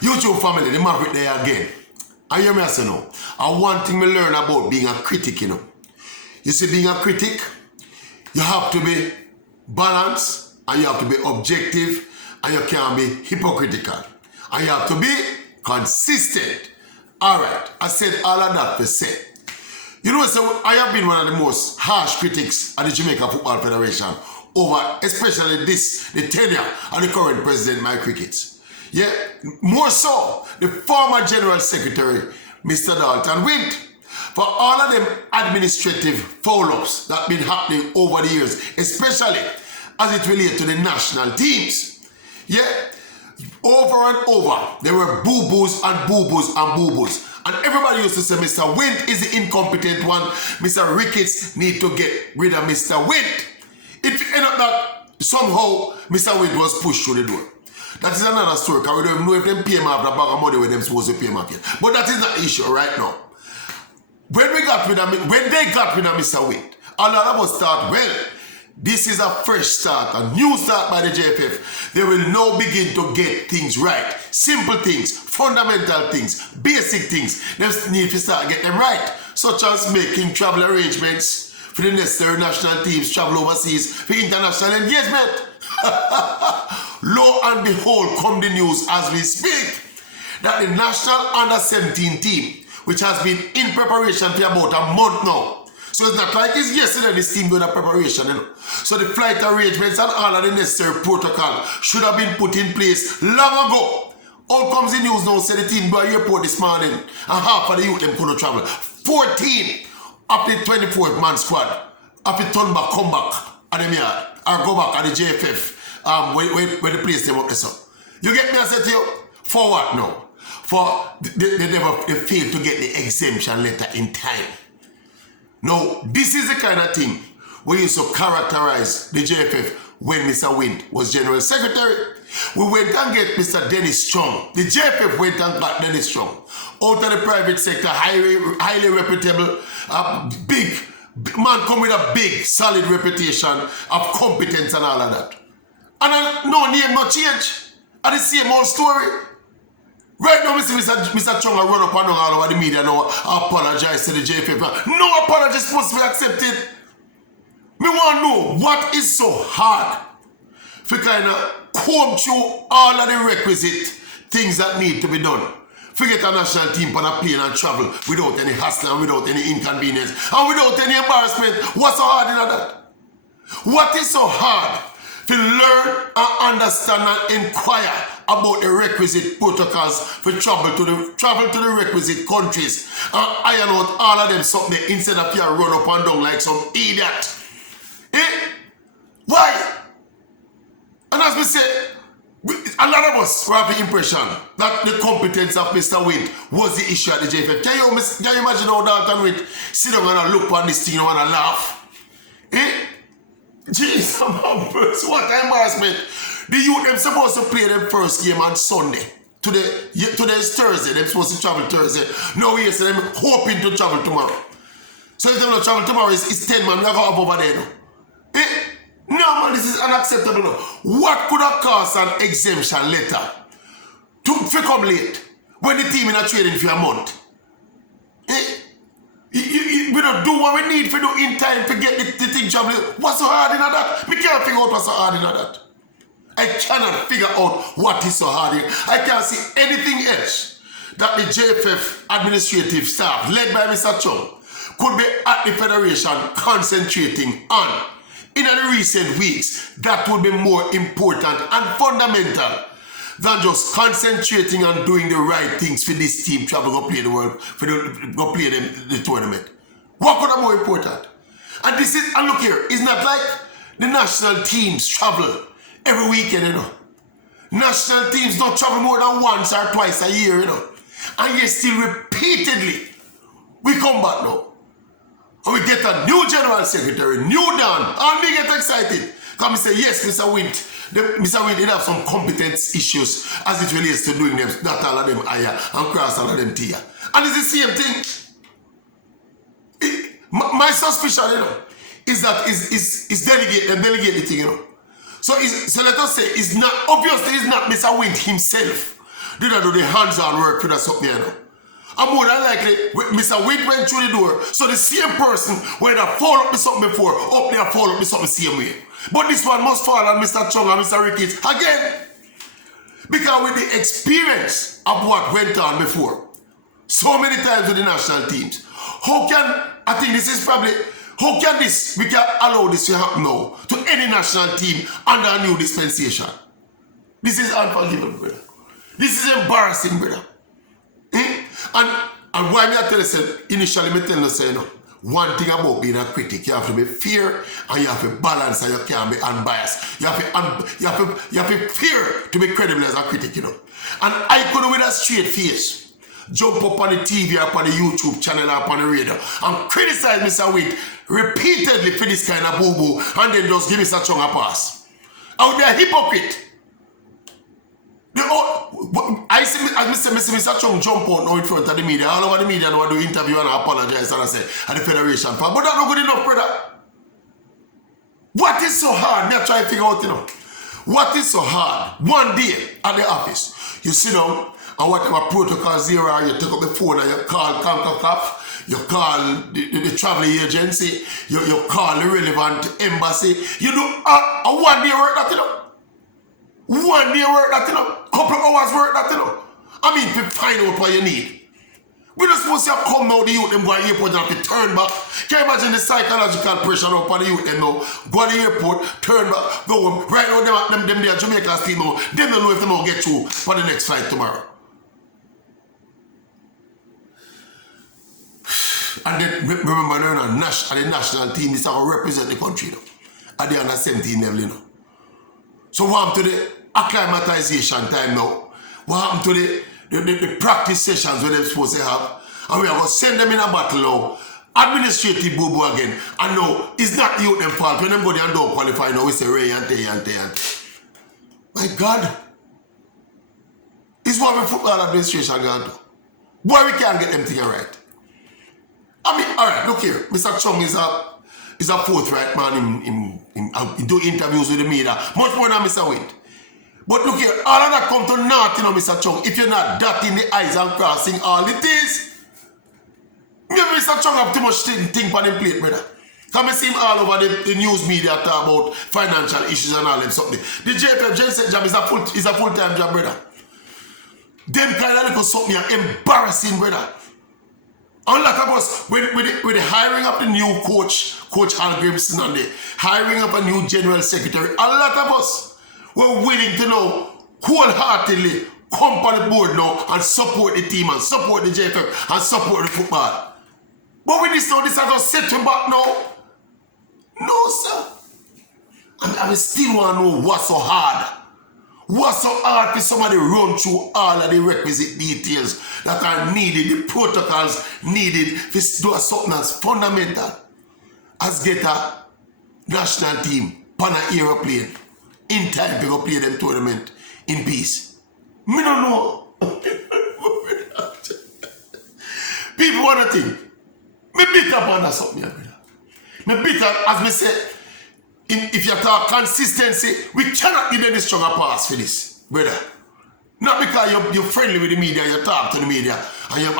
YouTube family, the Maverick there again. I hear me say no. And one thing we learn about being a critic, you know. You see, being a critic, you have to be balanced, and you have to be objective, and you can't be hypocritical. And you have to be consistent. Alright, I said all of that to say. You know, so I have been one of the most harsh critics at the Jamaica Football Federation over especially the tenure of the current president, Mike Crickets. Yeah, more so, the former General Secretary, Mr. Dalton Wint, for all of them administrative foul-ups that have been happening over the years, especially as it relates to the national teams. Yeah, over and over, there were boo-boos and boo-boos and boo-boos. And everybody used to say, Mr. Wint is the incompetent one. Mr. Ricketts need to get rid of Mr. Wint. It ended up that somehow Mr. Wint was pushed through the door. That is another story, because we don't know if them pay him off the bag of money when they're supposed to pay him off yet. But that is not the issue right now. When they got rid of Mr. Wint, a lot of us thought, well, this is a fresh start, a new start by the JFF. They will now begin to get things right. Simple things, fundamental things, basic things. They need to start getting them right, such as making travel arrangements for the necessary national teams, travel overseas for international engagement. Lo and behold, come the news as we speak that the national under-17 team, which has been in preparation for about a month now. So it's not like it's yesterday this team doing a preparation, you know. So the flight arrangements and all of the necessary protocol should have been put in place long ago. All comes the news now, say the team go to the airport this morning and half of the youth them couldn't travel. 14 of the 24th man squad have to turn back, come back at them yard or go back at the JFF where the place them up there. So you get me, I said to you, for what now? For they failed to get the exemption letter in time. Now, this is the kind of thing we used to characterize the JFF when Mr. Wint was General Secretary. We went and get Mr. Dennis Chung. The JFF went and got Dennis Chung out of the private sector, highly reputable, big man come with a big, solid reputation of competence and all of that. And no name, no change. And the same old story. Right now, Mr. Chung run up and down all over the media now, apologize to the JFF. No apology is supposed to be accepted. Me want to know what is so hard for kind of comb through all of the requisite things that need to be done. Forget a national team on a plane and travel without any hassle and without any inconvenience and without any embarrassment. What's so hard in that? What is so hard to learn and understand and inquire about the requisite protocols for travel to the requisite countries and iron out all of them something instead of you run up and down like some idiot? Why? And as we say, a lot of us have the impression that the competence of Mr. Wint was the issue at the JFF. Can you imagine how Dalton Wint sit down and look on this thing and want to laugh? Jeez, what embarrassment. The youth, them supposed to play them first game on Sunday. Today's Thursday. They're supposed to travel Thursday. Now we say them hoping to travel tomorrow. So if they don't travel tomorrow, it's 10 man. We're going to go up over there now. No, man, this is unacceptable now. What could have caused an exemption letter to come late when the team is not trading for a month? We don't do what we need to do in time to get the thing traveling. What's so hard in that? We can't figure out what's so hard in that. I cannot figure out what is so hard in. I can't see anything else that the JFF administrative staff, led by Mr. Chung, could be at the Federation concentrating on in the recent weeks that would be more important and fundamental than just concentrating on doing the right things for this team to go play the world, go play the tournament. What could be more important? And this is, and look here, it's not like the national teams travel every weekend, you know. National teams don't travel more than once or twice a year, you know. And yet still repeatedly, we come back now. And we get a new General Secretary, new Dan, and we get excited. Come and say, yes, Mr. Wint. Mr. Wint did have some competence issues as it relates to doing them, not all of them higher and cross all of them tier. And it's the same thing. My suspicion, you know, is that is delegate the thing, you know. So let us say, it's not, obviously it's not Mr. Wint himself. Did I do the hands-on work for that something, you know? And more than likely, Mr. Wint went through the door, so the same person, whether fall up with something before, up there fall up with something the same way. But this one must fall on Mr. Chung and Mr. Ricketts again. Because with the experience of what went on before, so many times with the national teams, how can, I think this is probably, how can we can allow this to happen now to any national team under a new dispensation? This is unforgivable, brother. This is embarrassing, brother. And why me I tell you, initially me tell you, say, no, one thing about being a critic, you have to be fair and you have to balance and you can't be unbiased. You have to fear to be credible as a critic, you know. And I could with a straight face jump up on the TV or on the YouTube channel or on the radio and criticize Mr. Wint repeatedly for this kind of boo-boo and then just give Mr. Chung a pass. Out there, hypocrite. I see, as Mr. Chung jump out now in front of the media, all over the media now do interview and apologize and I say, at the Federation. But that's not good enough, brother. What is so hard? Me try to figure out, you know. What is so hard? One day at the office, you sit down and whatever protocol zero, you take up the phone and you call CONCACAF, you call the travel agency, you call the relevant embassy. You do a 1 day work that, you know. 1 day work that, you know. Couple of hours work that, you know. I mean, to find out what you need. We're not supposed to come now, the youth, them go to the airport and have to turn back. Can you imagine the psychological pressure now for the youth, them now? Go to the airport, turn back, go home. Right now, them there, Jamaica's team now, them don't know if they will get through for the next flight tomorrow. And then, remember, they're on the national team, this is how to represent the country now. At the under 17 level, you know. So what happened to the acclimatization time now? What happened to the practice sessions where they're supposed to have? And we are going to send them in a battle now. Administrative boo-boo again. And now, it's not you them fault. When them go there and don't qualify now, we say Ray and Tay. My God. It's what the football administration going to do. Boy, we can't get them things right. I mean, alright, look here. Mr. Chung is a forthright man in do interviews with the media. Much more than Mr. Wint. But look here, all of that come to naught, you know, Mr. Chung, if you're not dotting the I's and crossing all the T's. Maybe Mr. Chung have too much thing on him plate, brother. Come and see him all over the news media talk about financial issues and all them something. The JFF job is a full-time job, brother. Them kind of little something embarrassing, brother. And a lot of us, with the hiring of the new Coach Hal Grimson and the hiring of a new General Secretary, a lot of us were willing to know wholeheartedly come on the board now and support the team and support the JFF and support the football. But with this now, this has just set him back now. No, sir. I still want to know what's so hard. What's so hard for somebody run through all of the requisite details that are needed, the protocols needed to do something as fundamental as get a national team on an aeroplane in time to go play them tournament in peace. Me don't know. People want to think. Me bitter upon that something, brother. Me bitter, as me say, if you talk consistency, we cannot give any stronger pass for this, brother. Not because you're friendly with the media, you talk to the media, and you're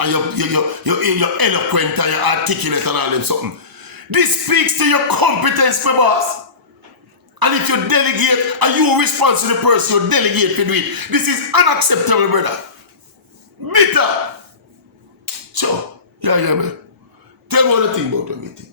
eloquent and you're articulate and all them something. This speaks to your competence, my boss. And if you delegate, and you respond to the person you delegate to do it, this is unacceptable, brother. Bitter. So, yeah, man. Tell me what you think about the meeting.